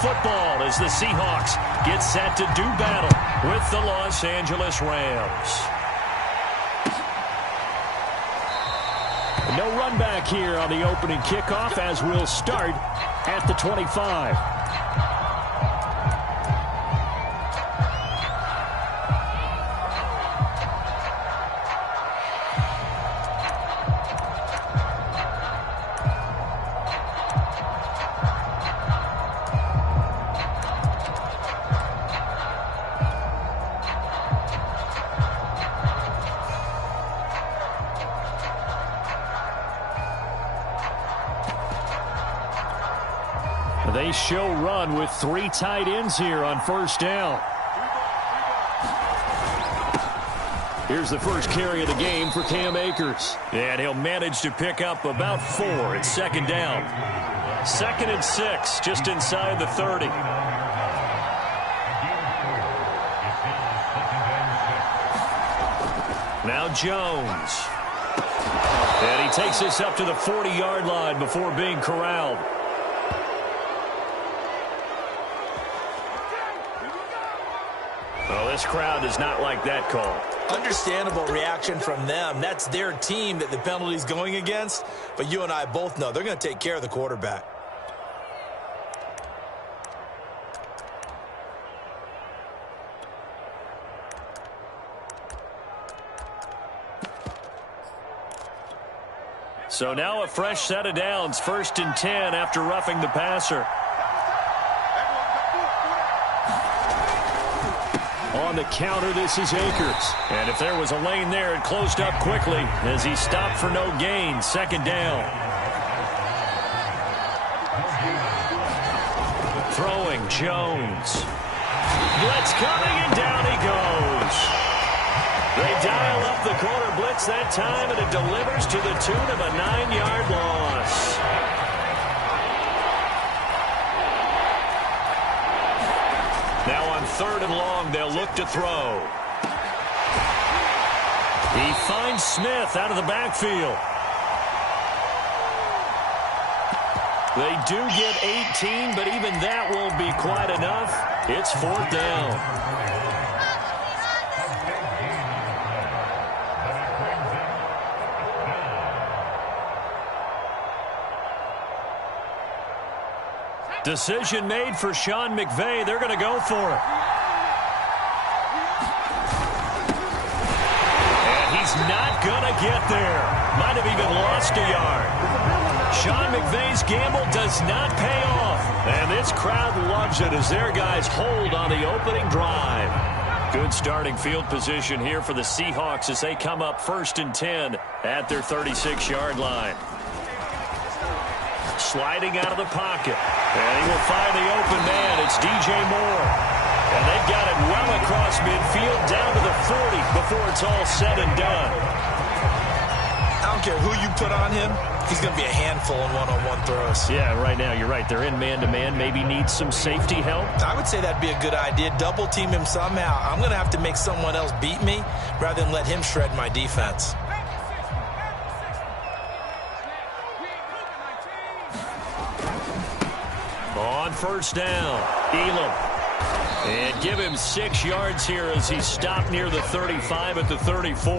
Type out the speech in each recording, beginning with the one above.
football as the Seahawks get set to do battle with the Los Angeles Rams. No run back here on the opening kickoff as we'll start at the 25. They show run with 3 tight ends here on first down. Here's the first carry of the game for Cam Akers. And he'll manage to pick up about 4 at second down. 2nd and 6, just inside the 30. Now Jones. And he takes this up to the 40-yard line before being corralled. Well, this crowd does not like that call. Understandable reaction from them. That's their team that the penalty's going against. But you and I both know they're going to take care of the quarterback. So now a fresh set of downs. 1st and 10 after roughing the passer. On the counter, this is Akers. And if there was a lane there, it closed up quickly as he stopped for no gain. 2nd down. Throwing, Jones. Blitz coming, and down he goes. They dial up the corner blitz that time, and it delivers to the tune of a 9-yard loss. Now on 3rd and long, they'll look to throw. He finds Smith out of the backfield. They do get 18, but even that won't be quite enough. It's 4th down. Decision made for Sean McVay. They're going to go for it. And he's not going to get there. Might have even lost a yard. Sean McVay's gamble does not pay off. And this crowd loves it as their guys hold on the opening drive. Good starting field position here for the Seahawks as they come up 1st and 10 at their 36-yard line. Sliding out of the pocket. And he will find the open man. It's DJ Moore. And they've got it well across midfield down to the 40 before it's all said and done. I don't care who you put on him. He's going to be a handful in one-on-one throws. Yeah, right now, you're right. They're in man-to-man. Maybe needs some safety help. I would say that'd be a good idea. Double team him somehow. I'm going to have to make someone else beat me rather than let him shred my defense. On 1st down, Elam. And give him 6 yards here as he stopped near the 35 at the 34.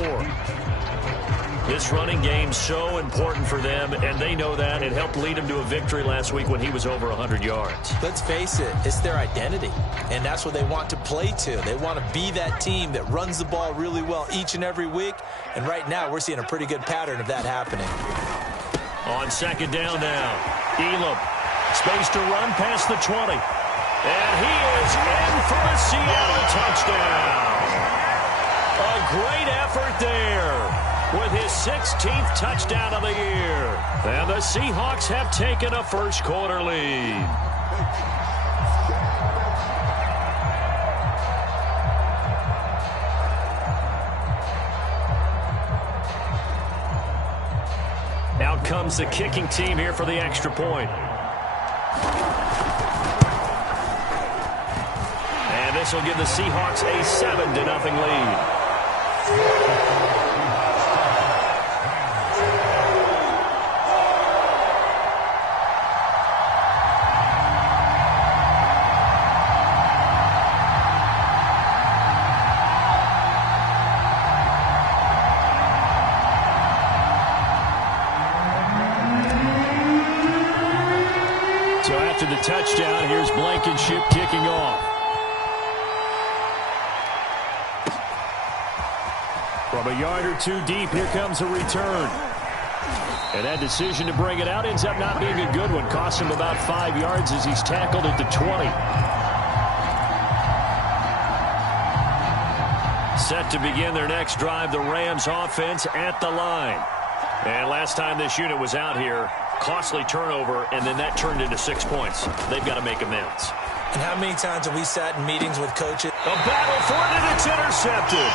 This running game's so important for them, and they know that. It helped lead them to a victory last week when he was over 100 yards. Let's face it, it's their identity, and that's what they want to play to. They want to be that team that runs the ball really well each and every week, and right now we're seeing a pretty good pattern of that happening. On 2nd down now, Elam. Space to run past the 20. And he is in for a Seattle touchdown. A great effort there with his 16th touchdown of the year. And the Seahawks have taken a first-quarter lead. Out comes the kicking team here for the extra point. And this will give the Seahawks a 7-0 lead. touchdown. Here's Blankenship kicking off. From a yard or two deep, here comes a return. And that decision to bring it out ends up not being a good one. Cost him about 5 yards as he's tackled at the 20. Set to begin their next drive, the Rams offense at the line. And last time this unit was out here, costly turnover, and then that turned into 6 points. They've got to make amends. And how many times have we sat in meetings with coaches? A battle for it, and it's intercepted.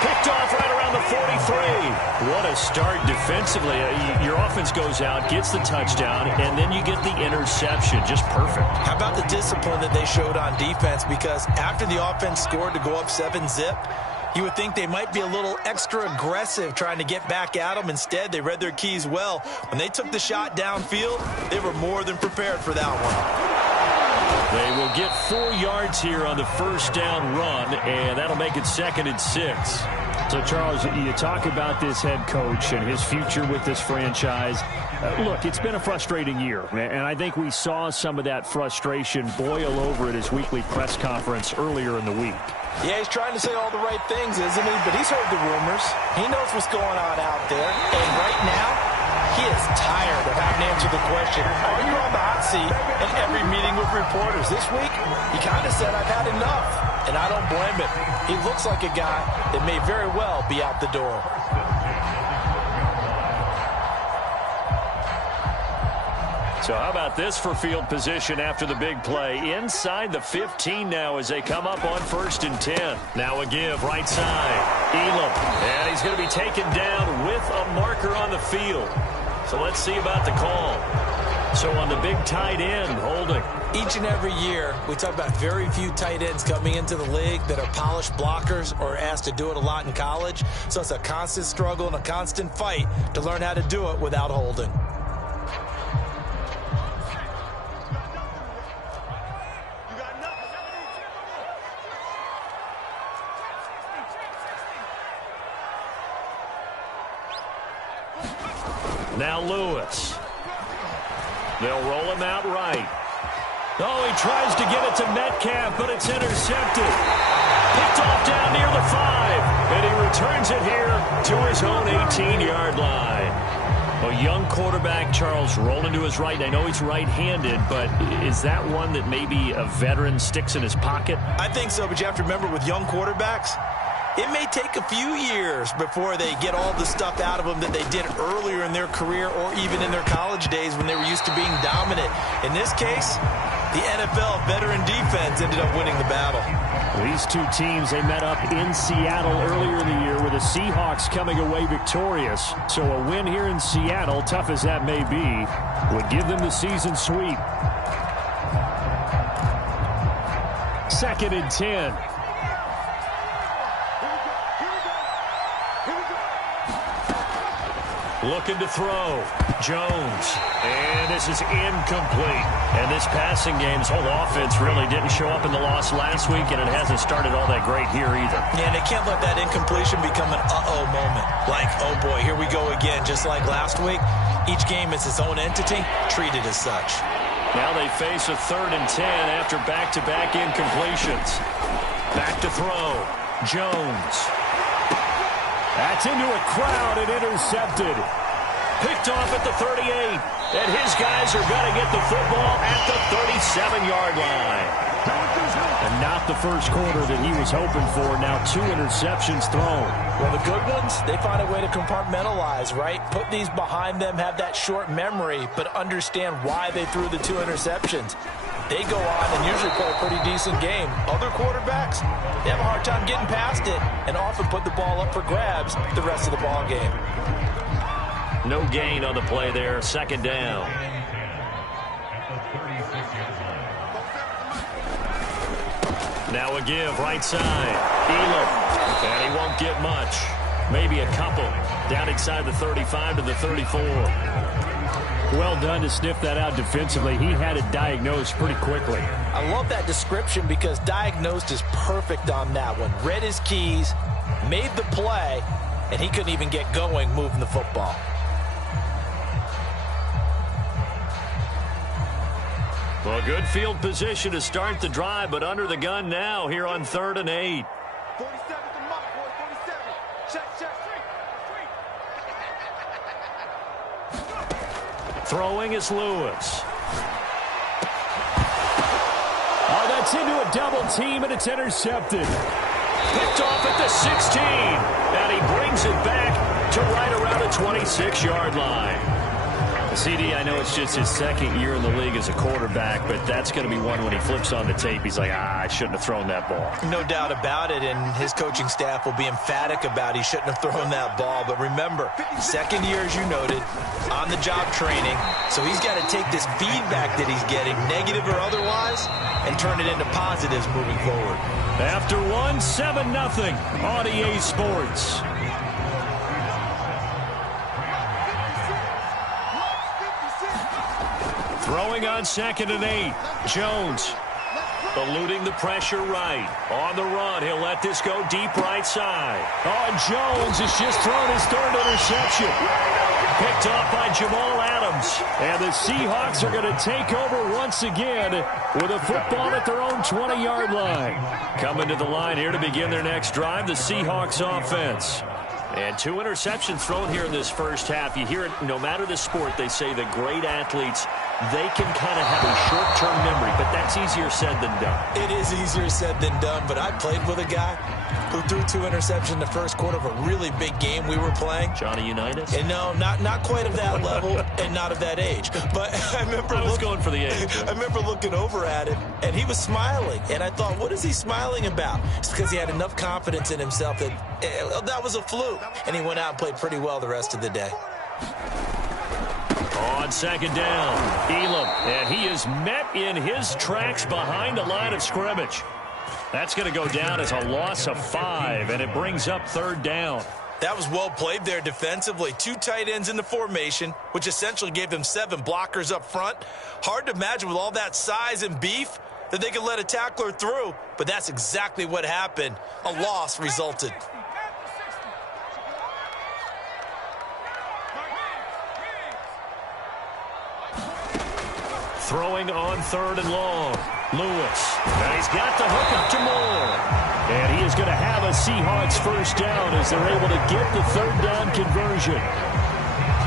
Picked off right around the 43. What a start defensively. Your offense goes out, gets the touchdown, and then you get the interception. Just perfect. How about the discipline that they showed on defense? Because after the offense scored to go up 7-zip, you would think they might be a little extra aggressive trying to get back at them. Instead, they read their keys well. When they took the shot downfield, they were more than prepared for that one. They will get 4 yards here on the first down run, and that'll make it 2nd and 6. So, Charles, you talk about this head coach and his future with this franchise. Look, it's been a frustrating year, and I think we saw some of that frustration boil over at his weekly press conference earlier in the week. Yeah, he's trying to say all the right things, isn't he? But he's heard the rumors. He knows what's going on out there. And right now, he is tired of having to answer the question, are you on the hot seat in every meeting with reporters? This week, he kind of said, I've had enough. And I don't blame him. He looks like a guy that may very well be out the door. So how about this for field position after the big play? Inside the 15 now as they come up on 1st and 10. Now a give right side. Elam. And he's going to be taken down with a marker on the field. So let's see about the call. So on the big tight end, holding. Each and every year, we talk about very few tight ends coming into the league that are polished blockers or asked to do it a lot in college. So it's a constant struggle and a constant fight to learn how to do it without holding. Now Lewis. They'll roll him out right. Oh, he tries to get it to Metcalf, but it's intercepted. Picked off down near the 5. And he returns it here to his own 18-yard line. A young quarterback, Charles, rolling to his right. I know he's right-handed, but is that one that maybe a veteran sticks in his pocket? I think so, but you have to remember with young quarterbacks, it may take a few years before they get all the stuff out of them that they did earlier in their career or even in their college days when they were used to being dominant. In this case, the NFL veteran defense ended up winning the battle. These two teams, they met up in Seattle earlier in the year with the Seahawks coming away victorious. So a win here in Seattle, tough as that may be, would give them the season sweep. 2nd and 10. Looking to throw. Jones. And this is incomplete. And this passing game, this whole offense really didn't show up in the loss last week, and it hasn't started all that great here either. Yeah, and they can't let that incompletion become an uh-oh moment. Like, oh boy, here we go again. Just like last week, each game is its own entity, treated as such. Now they face a 3rd and 10 after back-to-back incompletions. Back to throw. Jones. That's into a crowd and intercepted. Picked off at the 38. And his guys are going to get the football at the 37-yard line. And not the first quarter that he was hoping for. Now 2 interceptions thrown. Well, the good ones, they find a way to compartmentalize, right? Put these behind them, have that short memory, but understand why they threw the 2 interceptions. They go on and usually play a pretty decent game. Other quarterbacks, they have a hard time getting past it and often put the ball up for grabs the rest of the ball game. No gain on the play there. 2nd down. Now a give right side. Elam. And he won't get much. Maybe a couple. Down inside the 35 to the 34. Well done to sniff that out defensively. He had it diagnosed pretty quickly. I love that description because diagnosed is perfect on that one. Read his keys, made the play, and he couldn't even get going moving the football. Well, good field position to start the drive, but under the gun now here on 3rd and 8. 47 to Muck, boy, 47. Check. Throwing is Lewis. Oh, that's into a double team, and it's intercepted. Picked off at the 16, and he brings it back to right around the 26-yard line. CD, I know it's just his second year in the league as a quarterback, but that's going to be one when he flips on the tape, he's like, I shouldn't have thrown that ball. No doubt about it, and his coaching staff will be emphatic about he shouldn't have thrown that ball. But remember, second year, as you noted, on-the-job training, so he's got to take this feedback that he's getting, negative or otherwise, and turn it into positives moving forward. After one, 7-0 on EA Sports. Throwing on 2nd and 8. Jones eluding the pressure right. On the run, he'll let this go deep right side. Oh, Jones has just thrown his 3rd interception. Picked off by Jamal Adams. And the Seahawks are going to take over once again with a football at their own 20-yard line. Coming to the line here to begin their next drive, the Seahawks offense. And 2 interceptions thrown here in this first half. You hear it, no matter the sport, they say the great athletes, they can kind of have a short-term memory, but that's easier said than done. It is easier said than done, but I played with a guy who threw 2 interceptions in the first quarter of a really big game we were playing. Johnny Unitas? And no, not quite of that level and not of that age. But I was going for the age. I remember looking over at him, and he was smiling. And I thought, what is he smiling about? It's because he had enough confidence in himself that that was a fluke. And he went out and played pretty well the rest of the day. On 2nd down, Elam, and he is met in his tracks behind the line of scrimmage. That's going to go down as a loss of 5, and it brings up 3rd down. That was well played there defensively. 2 tight ends in the formation, which essentially gave them 7 blockers up front. Hard to imagine with all that size and beef that they could let a tackler through, but that's exactly what happened. A loss resulted. Throwing on 3rd and long. Lewis. And he's got the hook up to Moore. And he is going to have a Seahawks first down as they're able to get the 3rd down conversion.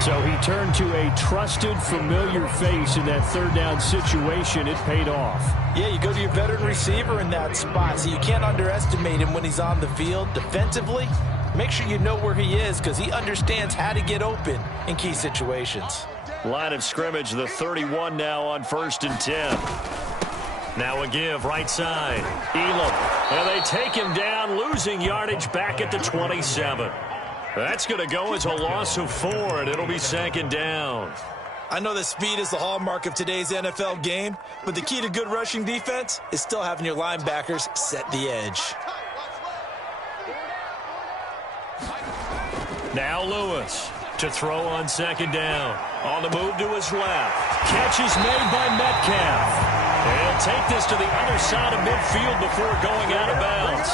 So he turned to a trusted, familiar face in that 3rd down situation. It paid off. Yeah, you go to your veteran receiver in that spot, so you can't underestimate him when he's on the field. Defensively, make sure you know where he is because he understands how to get open in key situations. Line of scrimmage, the 31 now on 1st and 10. Now a give, right side. Elam. And they take him down, losing yardage back at the 27. That's going to go as a loss of 4, and it'll be 2nd down. I know that speed is the hallmark of today's NFL game, but the key to good rushing defense is still having your linebackers set the edge. Now Lewis to throw on 2nd down. On the move to his left. Catch is made by Metcalf. And he'll take this to the other side of midfield before going out of bounds.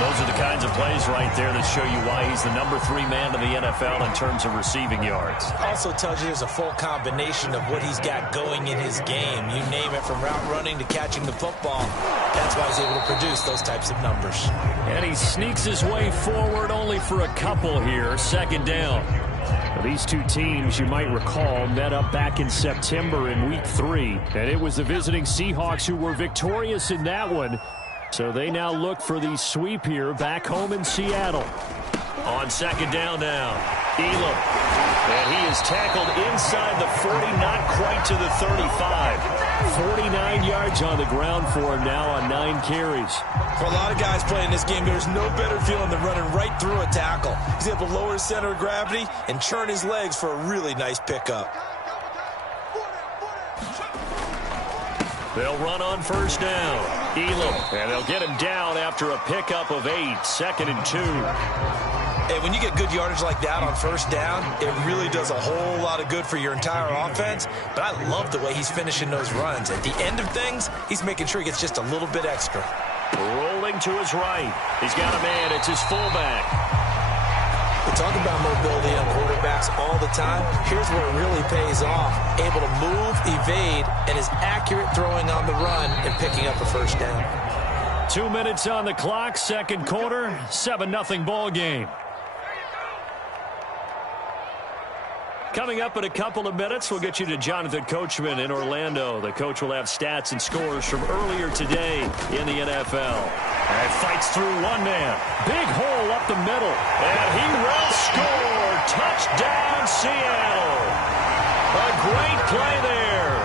Those are the kinds of plays right there that show you why he's the number 3 man in the NFL in terms of receiving yards. Also tells you there's a full combination of what he's got going in his game. You name it, from route running to catching the football. That's why he's able to produce those types of numbers. And he sneaks his way forward only for a couple here. 2nd down. These 2 teams, you might recall, met up back in September in Week 3. And it was the visiting Seahawks who were victorious in that one. So they now look for the sweep here back home in Seattle. On 2nd down now, Elam. And he is tackled inside the 40, not quite to the 35. 49 yards on the ground for him now on 9 carries. For a lot of guys playing this game, there's no better feeling than running right through a tackle. He's able to lower his center of gravity and churn his legs for a really nice pickup. They'll run on 1st down. Elam, and they'll get him down after a pickup of 8, 2nd and 2. Hey, when you get good yardage like that on 1st down, it really does a whole lot of good for your entire offense. But I love the way he's finishing those runs. At the end of things, he's making sure he gets just a little bit extra. Rolling to his right. He's got a man. It's his fullback. We talk about mobility on quarterbacks all the time. Here's where it really pays off. Able to move, evade, and is accurate throwing on the run and picking up a first down. 2 minutes on the clock, second quarter, 7-0 ball game. Coming up in a couple of minutes, we'll get you to Jonathan Coachman in Orlando. The coach will have stats and scores from earlier today in the NFL. And fights through one man. Big hole up the middle. And he will score. Touchdown, Seattle. A great play there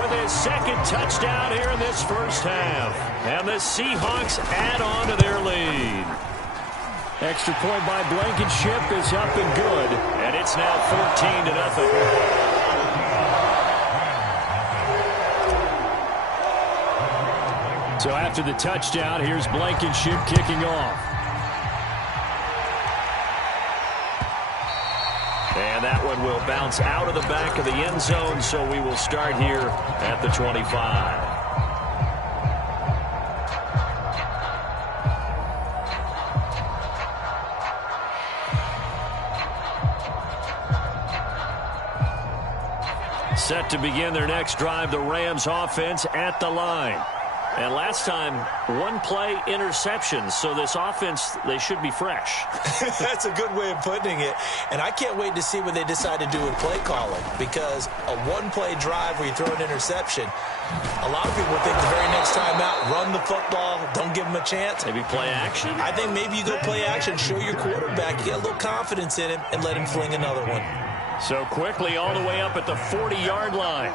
with his second touchdown here in this first half. And the Seahawks add on to their lead. Extra point by Blankenship is up and good. And it's now 14-0. So after the touchdown, here's Blankenship kicking off. And that one will bounce out of the back of the end zone, so we will start here at the 25. Set to begin their next drive, the Rams offense at the line. And last time, one play interceptions, so this offense, they should be fresh. That's a good way of putting it. And I can't wait to see what they decide to do with play calling, because a one-play drive where you throw an interception, a lot of people think the very next time out, run the football, don't give them a chance. Maybe play action? I think maybe you go play action, show your quarterback, you get a little confidence in him, and let him fling another one. So quickly all the way up at the 40-yard line.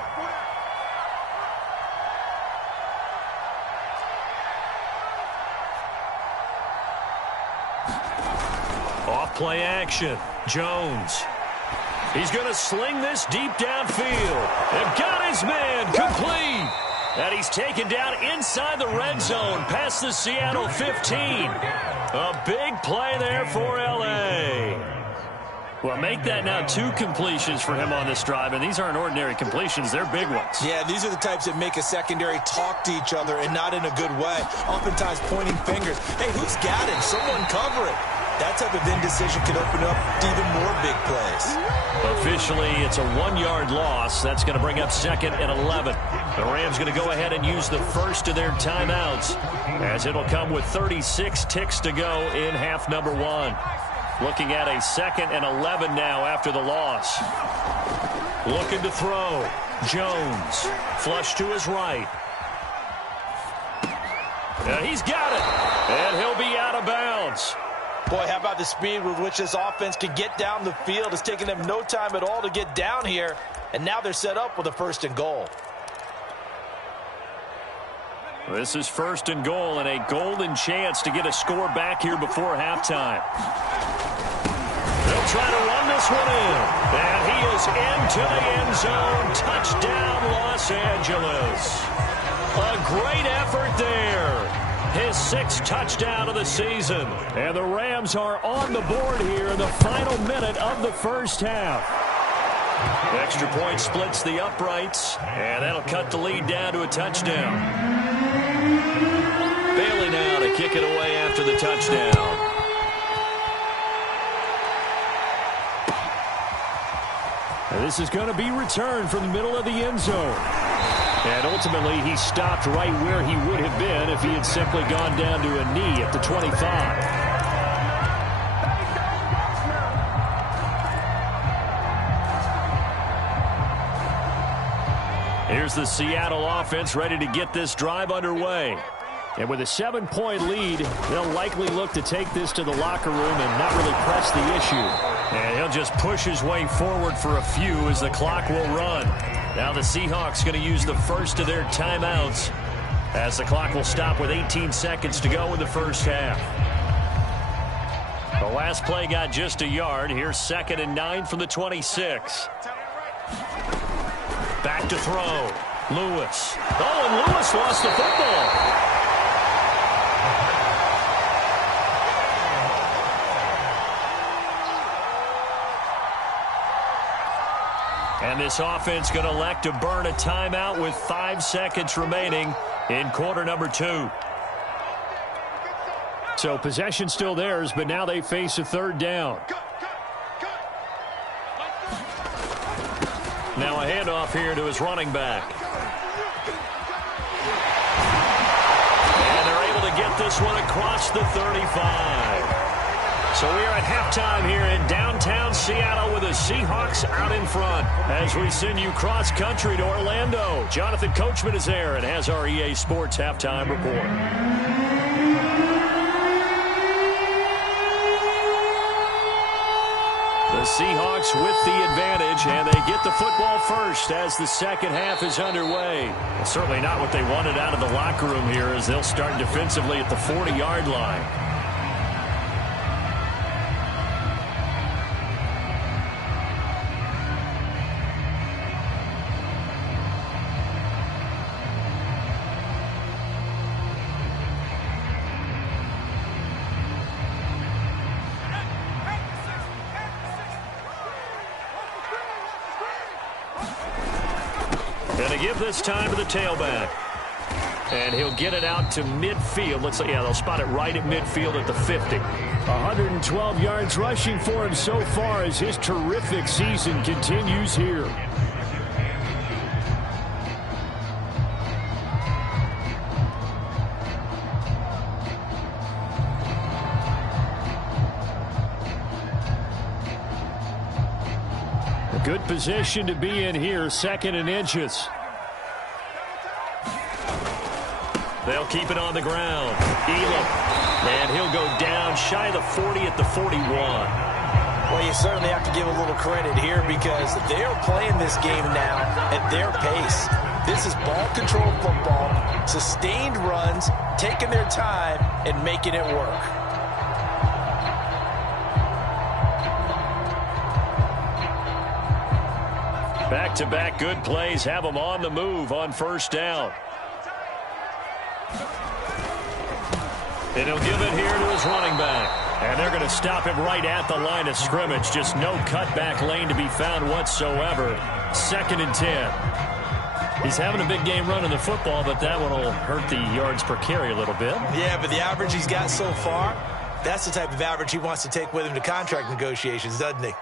Off play action. Jones. He's going to sling this deep downfield. And got his man complete. And he's taken down inside the red zone past the Seattle 15. A big play there for L.A. Well, make that now 2 completions for him on this drive, and these aren't ordinary completions. They're big ones. Yeah, these are the types that make a secondary talk to each other and not in a good way. Oftentimes pointing fingers. Hey, who's got him? Someone cover it. That type of indecision can open up to even more big plays. Officially, it's a 1-yard loss. That's going to bring up 2nd and 11. The Rams going to go ahead and use the first of their timeouts, as it'll come with 36 ticks to go in half number 1. Looking at a 2nd and 11 now after the loss. Looking to throw. Jones. Flush to his right. He's got it. And he'll be out of bounds. Boy, how about the speed with which this offense can get down the field? It's taking them no time at all to get down here. And now they're set up with a 1st and goal. This is 1st and goal and a golden chance to get a score back here before halftime. They'll try to run this one in. And he is into the end zone. Touchdown, Los Angeles. A great effort there. His 6th touchdown of the season. And the Rams are on the board here in the final minute of the first half. Extra point splits the uprights. And that'll cut the lead down to a touchdown. Bailey now to kick it away after the touchdown. And this is going to be returned from the middle of the end zone. And ultimately, he stopped right where he would have been if he had simply gone down to a knee at the 25. Here's the Seattle offense ready to get this drive underway. And with a 7-point lead, they'll likely look to take this to the locker room and not really press the issue. And he'll just push his way forward for a few as the clock will run. Now the Seahawks going to use the first of their timeouts as the clock will stop with 18 seconds to go in the first half. The last play got just a yard. Here's 2nd and 9 from the 26. Back to throw. Lewis. Oh, and Lewis lost the football. And this offense going to elect to burn a timeout with 5 seconds remaining in quarter number 2. So possession still theirs, but now they face a 3rd down. Now a handoff here to his running back. And they're able to get this one across the 35. So we are at halftime here in downtown Seattle with the Seahawks out in front. As we send you cross-country to Orlando, Jonathan Coachman is there and has our EA Sports halftime report. The Seahawks with the advantage, and they get the football first as the second half is underway. Well, certainly not what they wanted out of the locker room here, as they'll start defensively at the 40-yard line. Going to give this time to the tailback. And he'll get it out to midfield. Let's see, yeah, they'll spot it right at midfield at the 50. 112 yards rushing for him so far as his terrific season continues here. A good position to be in here, second and inches. They'll keep it on the ground. Elam. And he'll go down shy of the 40 at the 41. Well, you certainly have to give a little credit here because they're playing this game now at their pace. This is ball control football, sustained runs, taking their time and making it work. Back-to-back good plays have them on the move on first down. And he'll give it here to his running back. And they're going to stop him right at the line of scrimmage. Just no cutback lane to be found whatsoever. 2nd and 10. He's having a big game running the football, but that one will hurt the yards per carry a little bit. Yeah, but the average he's got so far, that's the type of average he wants to take with him to contract negotiations, doesn't he?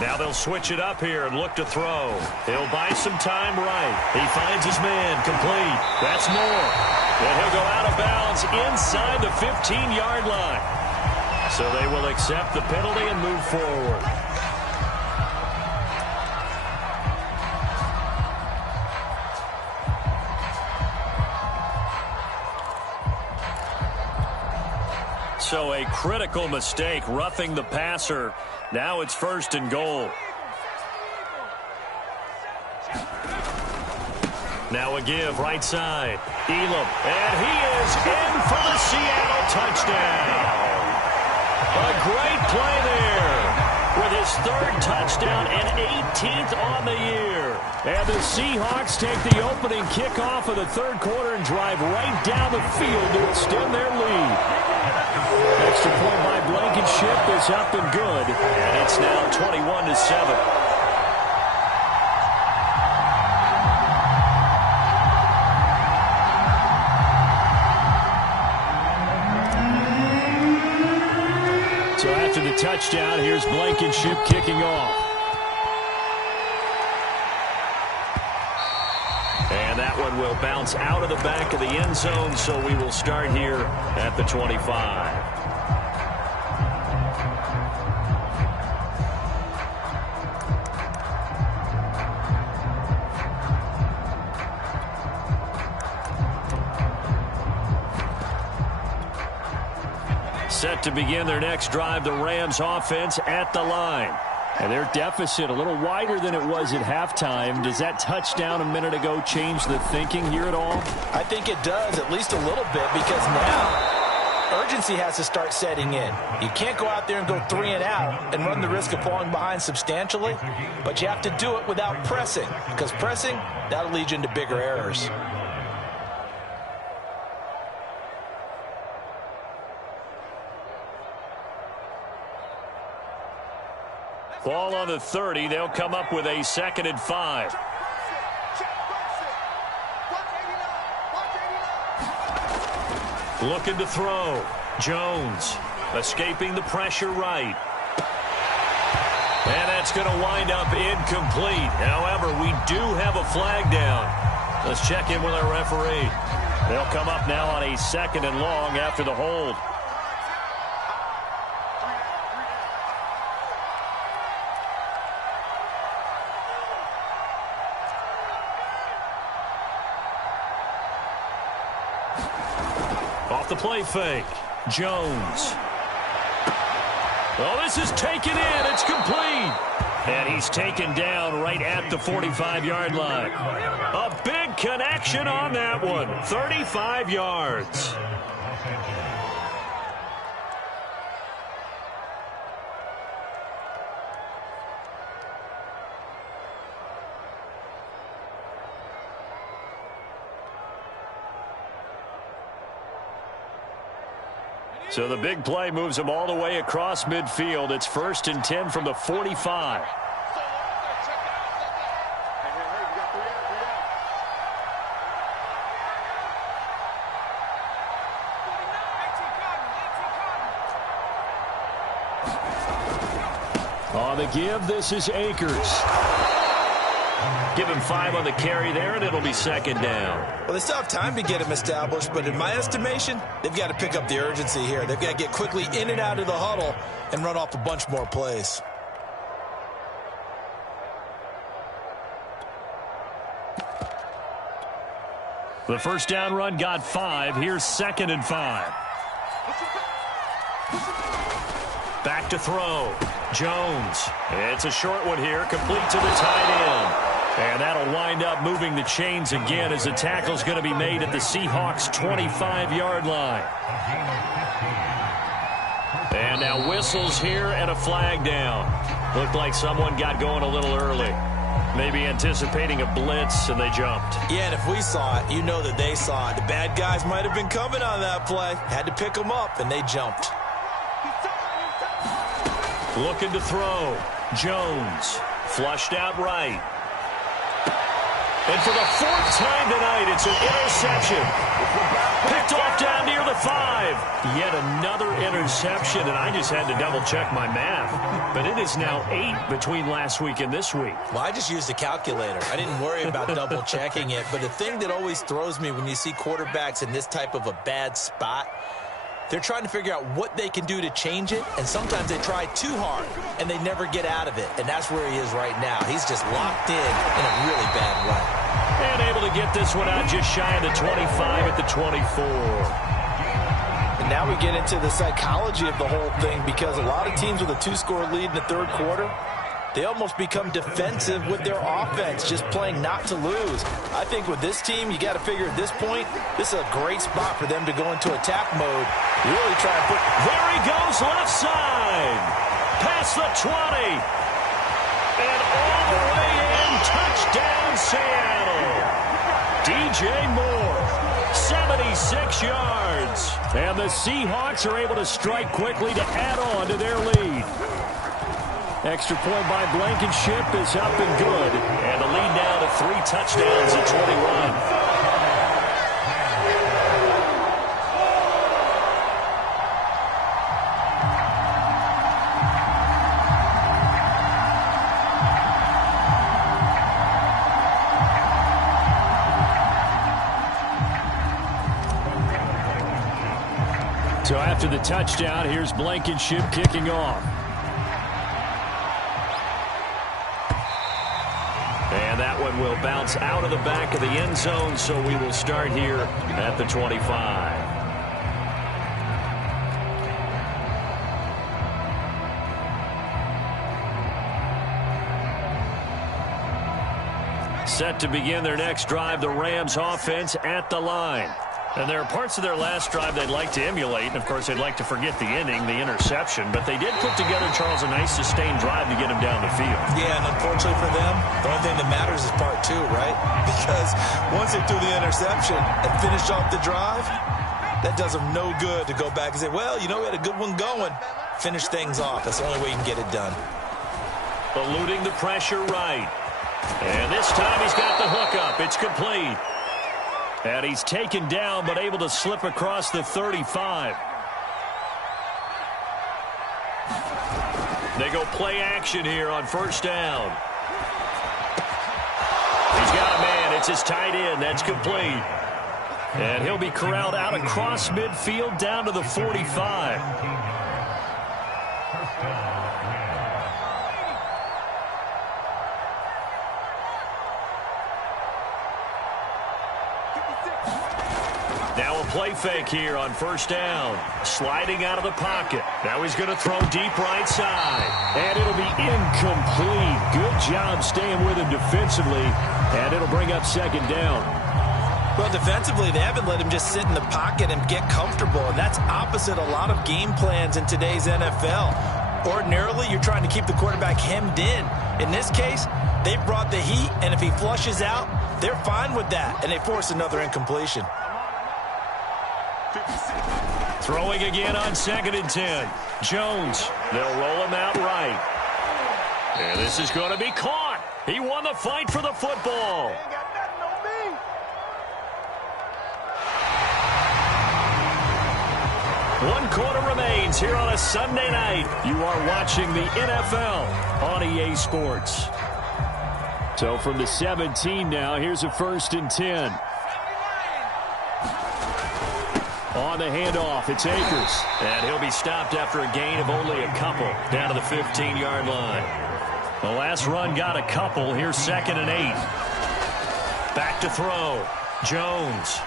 Now they'll switch it up here and look to throw. He'll buy some time right. He finds his man complete. That's more. And he'll go out of bounds inside the 15-yard line. So they will accept the penalty and move forward. So a critical mistake, roughing the passer. Now it's 1st and goal. Now a give right side. Elam. And he is in for the Seattle touchdown. A great play there with his 3rd touchdown and 18th on the year. And the Seahawks take the opening kickoff of the 3rd quarter and drive right down the field to extend their lead. Extra point by Blankenship is up and good. And it's now 21-7. So after the touchdown, here's Blankenship kicking off. And that one will bounce out of the back of the end zone, so we will start here at the 25. Set to begin their next drive, the Rams offense at the line. And their deficit a little wider than it was at halftime. Does that touchdown a minute ago change the thinking here at all? I think it does, at least a little bit, because now urgency has to start setting in. You can't go out there and go 3 and out and run the risk of falling behind substantially, but you have to do it without pressing, because pressing, that'll lead you into bigger errors. Ball on the 30. They'll come up with a 2nd and 5. Looking to throw. Jones escaping the pressure right. that's going to wind up incomplete. However, we do have a flag down. Let's check in with our referee. They'll come up now on a 2nd and long after the hold. Off the play fake. Jones. Oh, this is taken in. It's complete. And he's taken down right at the 45-yard line. A big connection on that one. 35 yards. So the big play moves him all the way across midfield. It's 1st and 10 from the 45. On the give, this is Akers. Give him 5 on the carry there, and it'll be 2nd down. Well, they still have time to get him established, but in my estimation, they've got to pick up the urgency here. They've got to get quickly in and out of the huddle and run off a bunch more plays. The first down run got 5. Here's 2nd and 5. Back to throw. Jones. It's a short one here, complete to the tight end. And that'll wind up moving the chains again as the tackle's going to be made at the Seahawks' 25-yard line. And now whistles here and a flag down. Looked like someone got going a little early. Maybe anticipating a blitz, and they jumped. Yeah, and if we saw it, you know that they saw it. The bad guys might have been coming on that play. Had to pick them up, and they jumped. Looking to throw. Jones. Flushed out right. And for the 4th time tonight, it's an interception. Picked off down near the 5. Yet another interception, and I just had to double-check my math. But it is now 8 between last week and this week. Well, I just used a calculator. I didn't worry about double-checking it. But the thing that always throws me when you see quarterbacks in this type of a bad spot, they're trying to figure out what they can do to change it, and sometimes they try too hard, and they never get out of it, and that's where he is right now. He's just locked in a really bad way. And able to get this one out just shy of the 25 at the 24. And now we get into the psychology of the whole thing, because a lot of teams with a 2-score lead in the 3rd quarter, they almost become defensive with their offense, just playing not to lose. I think with this team, you got to figure at this point, this is a great spot for them to go into attack mode. Really try to put... There he goes, left side. Past the 20. And all the way in, touchdown Seattle. DJ Moore, 76 yards. And the Seahawks are able to strike quickly to add on to their lead. Extra point by Blankenship is up and good. And the lead now to 3 touchdowns at 21. So after the touchdown, here's Blankenship kicking off. And that one will bounce out of the back of the end zone, so we will start here at the 25. Set to begin their next drive, the Rams offense at the line. And there are parts of their last drive they'd like to emulate, and of course they'd like to forget the inning, the interception, but they did put together, Charles, a nice sustained drive to get him down the field. Yeah, and unfortunately for them, the only thing that matters is part 2, right? Because once they threw the interception and finished off the drive, that does them no good to go back and say, well, you know, we had a good one going. Finish things off. That's the only way you can get it done. Eluding the pressure right. And this time he's got the hook up. It's complete. And he's taken down, but able to slip across the 35. They go play action here on first down. He's got a man. It's his tight end. That's complete. And he'll be corralled out across midfield down to the 45. Now a play fake here on first down. Sliding out of the pocket. Now he's going to throw deep right side. And it'll be incomplete. Good job staying with him defensively. And it'll bring up second down. Well, defensively, they haven't let him just sit in the pocket and get comfortable. And that's opposite a lot of game plans in today's NFL. Ordinarily, you're trying to keep the quarterback hemmed in. In this case, they brought the heat, and if he flushes out, they're fine with that, and they force another incompletion. Throwing again on 2nd and 10. Jones. They'll roll him out right. And this is going to be caught. He won the fight for the football. One quarter remains here on a Sunday night. You are watching the NFL on EA Sports. So from the 17 now, here's a 1st and 10. On the handoff, it's Akers. And he'll be stopped after a gain of only a couple down to the 15-yard line. The last run got a couple. Here's 2nd and 8. Back to throw. Jones.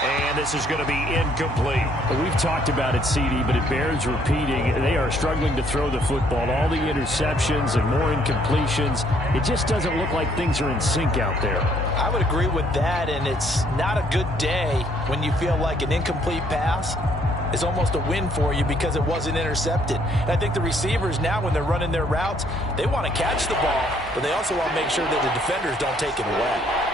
And this is going to be incomplete. Well, we've talked about it, CD, but it bears repeating. They are struggling to throw the football. All the interceptions and more incompletions. It just doesn't look like things are in sync out there. I would agree with that, and it's not a good day when you feel like an incomplete pass is almost a win for you because it wasn't intercepted. And I think the receivers now, when they're running their routes, they want to catch the ball, but they also want to make sure that the defenders don't take it away.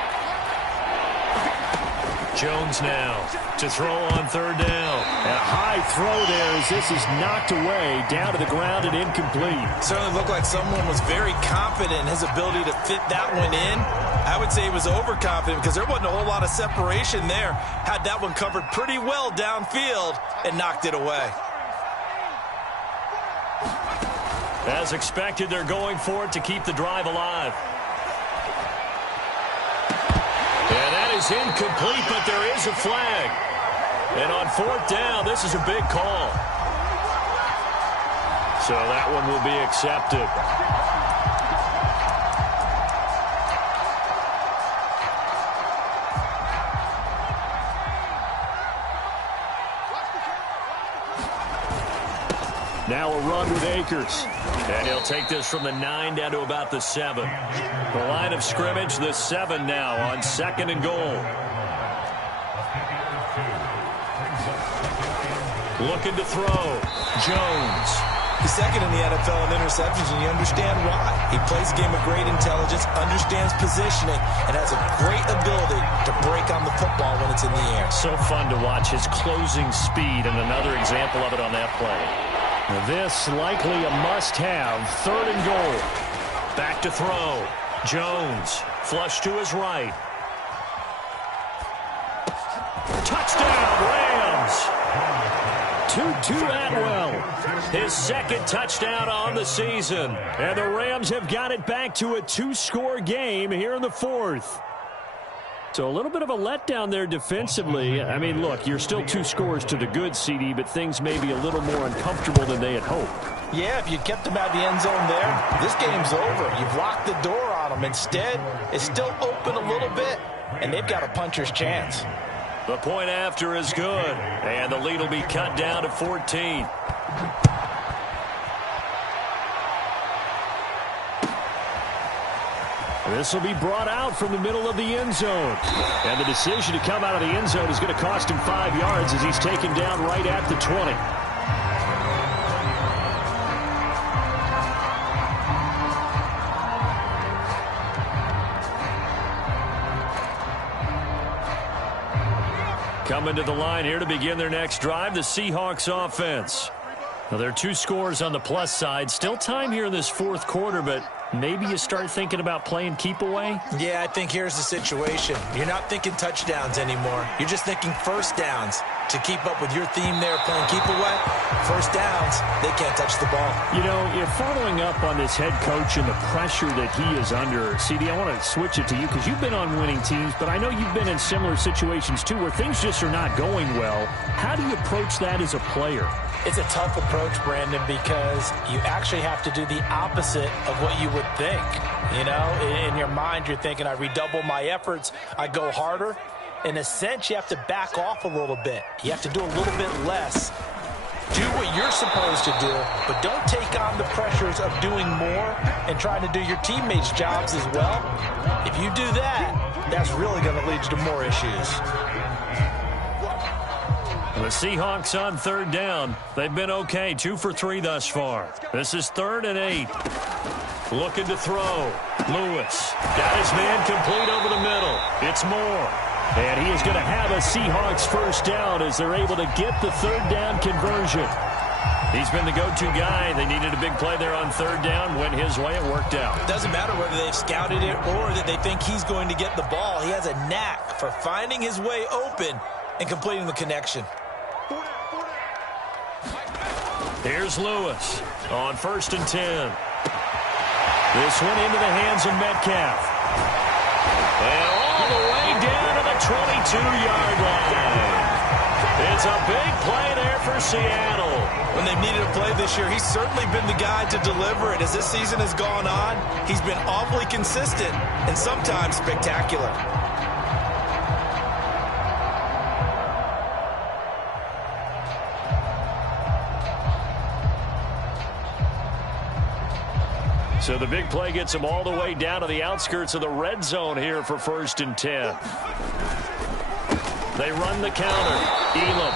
Jones now to throw on 3rd down. And a high throw there as this is knocked away down to the ground and incomplete. Certainly looked like someone was very confident in his ability to fit that one in. I would say he was overconfident because there wasn't a whole lot of separation there. Had that one covered pretty well downfield and knocked it away. As expected, they're going for it to keep the drive alive. And that is incomplete, but there is a flag. And on 4th down, this is a big call. So that one will be accepted. Now a run with Akers. And he'll take this from the 9 down to about the 7. The line of scrimmage, the 7 now on 2nd and goal. Looking to throw. Jones. He's second in the NFL in interceptions, and you understand why. He plays a game of great intelligence, understands positioning, and has a great ability to break on the football when it's in the air. So fun to watch his closing speed, and another example of it on that play. This likely a must-have. 3rd and goal. Back to throw. Jones. Flush to his right. Touchdown, Rams. 2-2 Atwell. His 2nd touchdown on the season. And the Rams have got it back to a 2-score game here in the 4th. So a little bit of a letdown there defensively. I mean, look, you're still 2 scores to the good, CD, but things may be a little more uncomfortable than they had hoped. Yeah, if you kept them out of the end zone there, this game's over. You've locked the door on them. Instead, it's still open a little bit, and they've got a puncher's chance. The point after is good, and the lead will be cut down to 14. This will be brought out from the middle of the end zone. And the decision to come out of the end zone is going to cost him 5 yards as he's taken down right at the 20. Coming to the line here to begin their next drive, the Seahawks offense. Now, there are 2 scores on the plus side. Still time here in this 4th quarter, but maybe you start thinking about playing keep away? Yeah, I think here's the situation. You're not thinking touchdowns anymore. You're just thinking first downs. to keep up with your theme there, playing keep away, first downs, they can't touch the ball. You know, if following up on this head coach and the pressure that he is under, CD, I want to switch it to you because you've been on winning teams, but I know you've been in similar situations too where things just are not going well. How do you approach that as a player? It's a tough approach, Brandon, because you actually have to do the opposite of what you would think. You know, in your mind, you're thinking, I redouble my efforts, I go harder. In a sense, you have to back off a little bit. You have to do a little bit less. Do what you're supposed to do, but don't take on the pressures of doing more and trying to do your teammates' jobs as well. If you do that, that's really going to lead you to more issues. The Seahawks on third down. They've been okay, 2 for 3 thus far. This is 3rd and 8. Looking to throw. Lewis got his man complete over the middle. It's Moore. And he is going to have a Seahawks first down as they're able to get the third down conversion. He's been the go-to guy. They needed a big play there on third down. Went his way. It worked out. It doesn't matter whether they've scouted it or that they think he's going to get the ball. He has a knack for finding his way open and completing the connection. Here's Lewis on 1st and 10. This one into the hands of Metcalf. And all the way down to the 22-yard line. It's a big play there for Seattle. When they've needed a play this year, he's certainly been the guy to deliver it. As this season has gone on, he's been awfully consistent and sometimes spectacular. So the big play gets him all the way down to the outskirts of the red zone here for 1st and 10. They run the counter. Elam.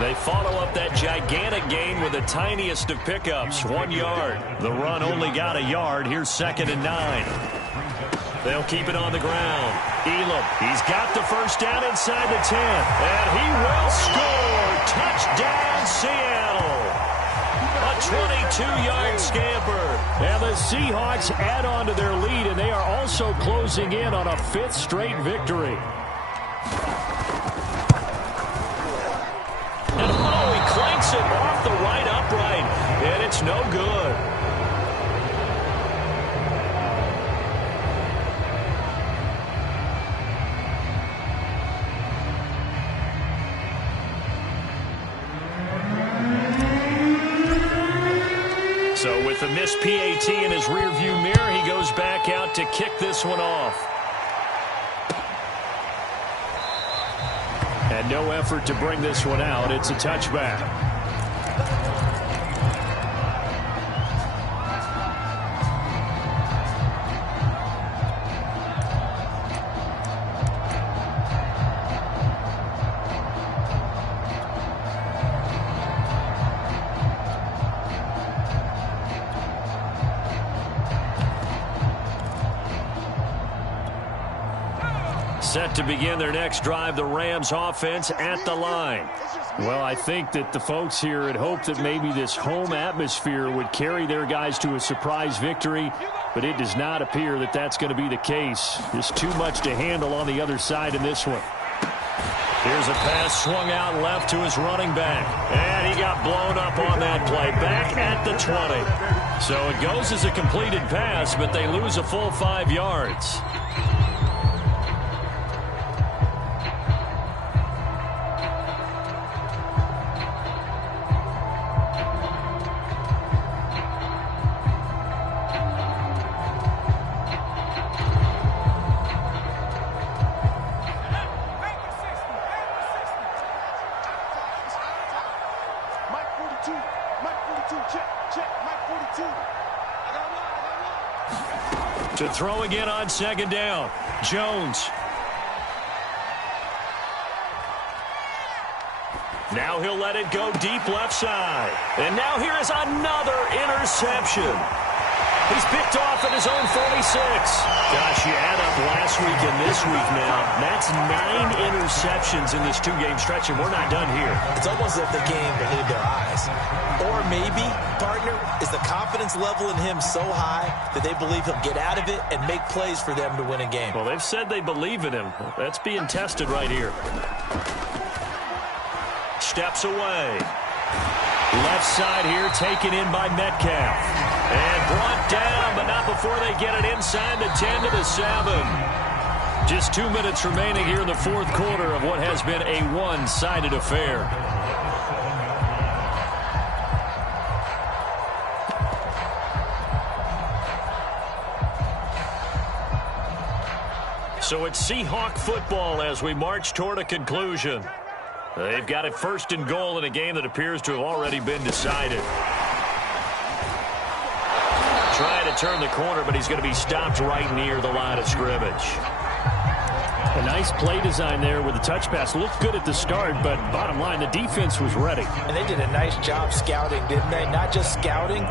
They follow up that gigantic gain with the tiniest of pickups, 1 yard. The run only got a yard. Here's 2nd and 9. They'll keep it on the ground. Elam, he's got the first down inside the 10. And he will score. Touchdown, Seattle. A 22-yard scamper. And the Seahawks add on to their lead, and they are also closing in on a 5th straight victory. And oh, he clanks it off the right upright, and it's no good. So with the missed PAT in his rearview mirror, he goes back out to kick this one off. And no effort to bring this one out. It's a touchback. Set to begin their next drive, the Rams offense at the line. Well, I think that the folks here had hoped that maybe this home atmosphere would carry their guys to a surprise victory, but it does not appear that that's going to be the case. There's too much to handle on the other side in this one. Here's a pass swung out left to his running back, and he got blown up on that play, back at the 20. So it goes as a completed pass, but they lose a full 5 yards. To throw again on 2nd down. Jones. Now he'll let it go deep left side. And now here is another interception. He's picked off at his own 46. Gosh, you add up last week and this week now. That's 9 interceptions in this 2-game stretch, and we're not done here. It's almost as if they can't even believe their eyes. Or maybe, partner, is the confidence level in him so high that they believe he'll get out of it and make plays for them to win a game. Well, they've said they believe in him. That's being tested right here. steps away. Left side here taken in by Metcalf. And brought down, but not before they get it inside the 10 to the 7. Just 2 minutes remaining here in the fourth quarter of what has been a one-sided affair. So it's Seahawk football as we march toward a conclusion. They've got it first and goal in a game that appears to have already been decided. Trying to turn the corner, but he's going to be stopped right near the line of scrimmage. A nice play design there with the touch pass. Looked good at the start, but bottom line, the defense was ready. And they did a nice job scouting, didn't they? Not just scouting,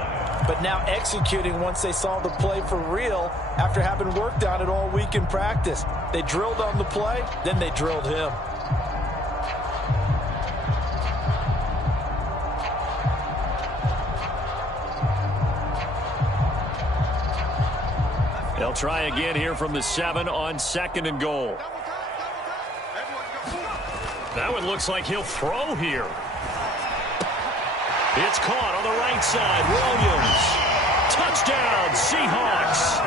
but now executing once they saw the play for real after having worked on it all week in practice. They drilled on the play, then they drilled him. They'll try again here from the 7 on second and goal. That one looks like he'll throw here. It's caught on the right side. Williams. Touchdown, Seahawks.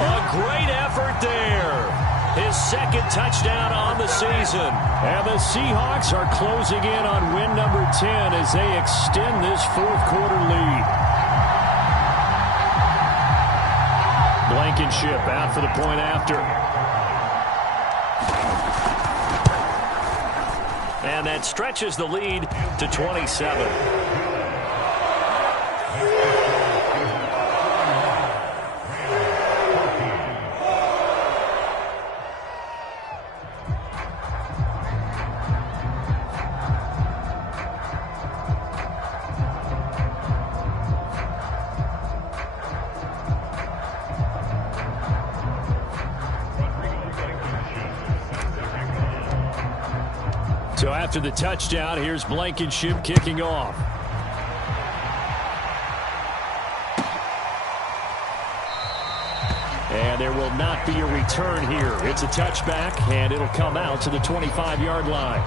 A great effort there. His second touchdown on the season. And the Seahawks are closing in on win number 10 as they extend this fourth quarter lead. Blankenship out for the point after. And that stretches the lead to 27. So after the touchdown, here's Blankenship kicking off. And there will not be a return here. It's a touchback, and it'll come out to the 25-yard line.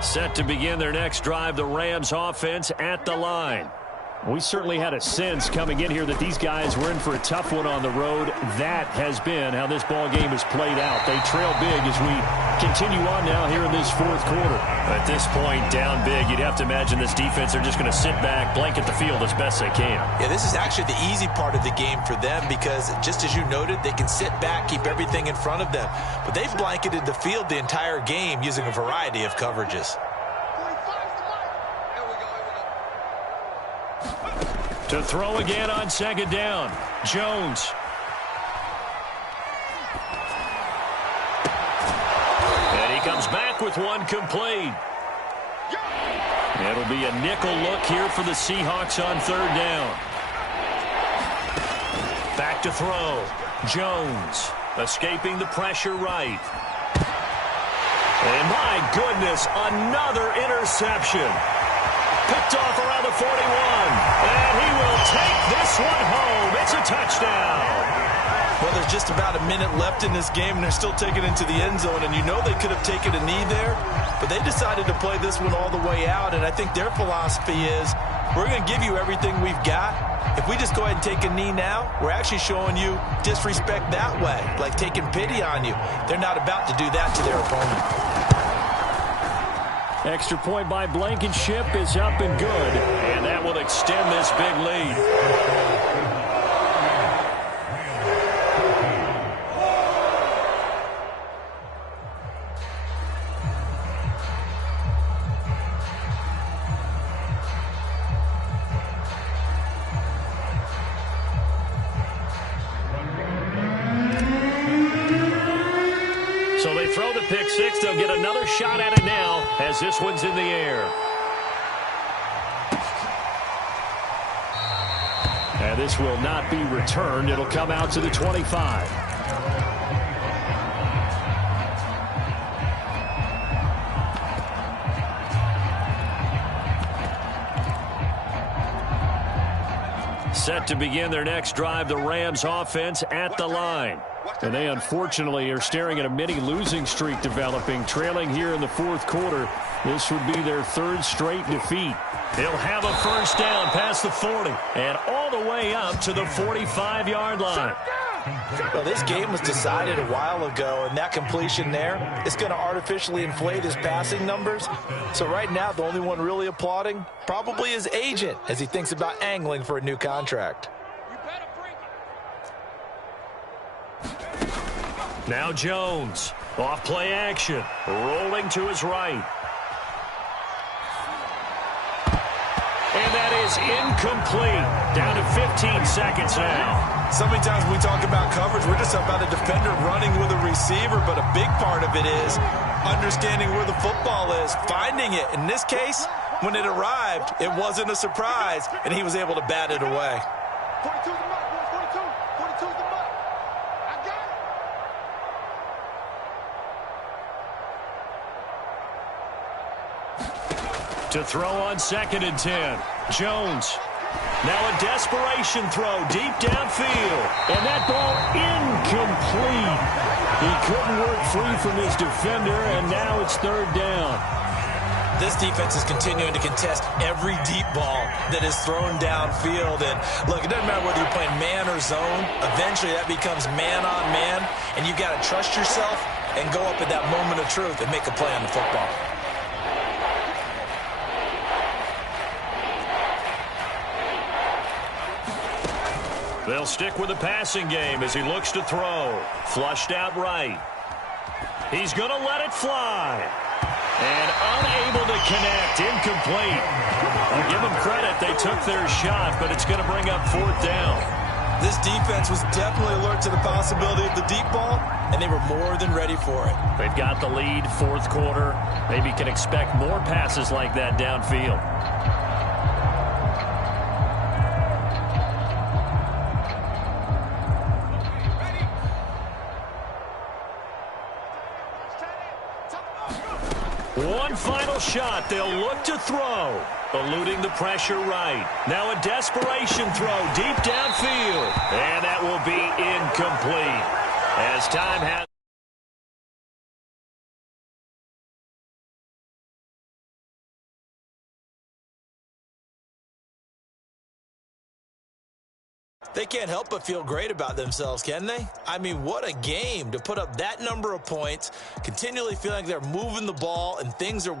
Set to begin their next drive, the Rams offense at the line. We certainly had a sense coming in here that these guys were in for a tough one on the road. That has been how this ball game has played out. They trail big as we continue on now here in this fourth quarter. At this point, down big, you'd have to imagine this defense are just going to sit back, blanket the field as best they can. Yeah, this is actually the easy part of the game for them because, just as you noted, they can sit back, keep everything in front of them. But they've blanketed the field the entire game using a variety of coverages. To throw again on second down, Jones. And he comes back with one complete. It'll be a nickel look here for the Seahawks on third down. Back to throw. Jones escaping the pressure right. And my goodness, another interception. Picked off around the 41. And he will take this one home. It's a touchdown. Well, there's just about a minute left in this game, and they're still taking it into the end zone. And you know they could have taken a knee there, but they decided to play this one all the way out. And I think their philosophy is, we're going to give you everything we've got. If we just go ahead and take a knee now, we're actually showing you disrespect that way, like taking pity on you. They're not about to do that to their opponent. Extra point by Blankenship is up and good. And that will extend this big lead. So they throw the pick six. They'll get another shot at it now as this one's in the air. And this will not be returned. It'll come out to the 25. Set to begin their next drive, the Rams offense at the line. And they unfortunately are staring at a mini losing streak developing, trailing here in the fourth quarter. This would be their third straight defeat. They'll have a first down past the 40 and all the way up to the 45-yard line. Well, this game was decided a while ago, and that completion there is going to artificially inflate his passing numbers. So right now, the only one really applauding probably his agent as he thinks about angling for a new contract. Now Jones, off play action, rolling to his right. And that is incomplete. Down to 15 seconds now. So many times when we talk about coverage, we're just about a defender running with a receiver, but a big part of it is understanding where the football is, finding it. In this case, when it arrived, it wasn't a surprise, and he was able to bat it away. 42's the mark, boys. 42's the mark. I got it. To throw on 2nd and 10. Jones. Now a desperation throw deep downfield. And that ball incomplete. He couldn't work free from his defender, and now it's 3rd down. This defense is continuing to contest every deep ball that is thrown downfield. And look, it doesn't matter whether you're playing man or zone. Eventually that becomes man on man, and you got to trust yourself and go up at that moment of truth and make a play on the football. They'll stick with the passing game as he looks to throw. Flushed out right. He's going to let it fly. And unable to connect. Incomplete. I'll give them credit. They took their shot, but it's going to bring up 4th down. This defense was definitely alert to the possibility of the deep ball, and they were more than ready for it. They've got the lead, 4th quarter. Maybe can expect more passes like that downfield. One final shot. They'll look to throw. Eluding the pressure right. Now a desperation throw deep downfield. And that will be incomplete. As time has... They can't help but feel great about themselves, can they? I mean, what a game to put up that number of points, continually feeling like they're moving the ball and things are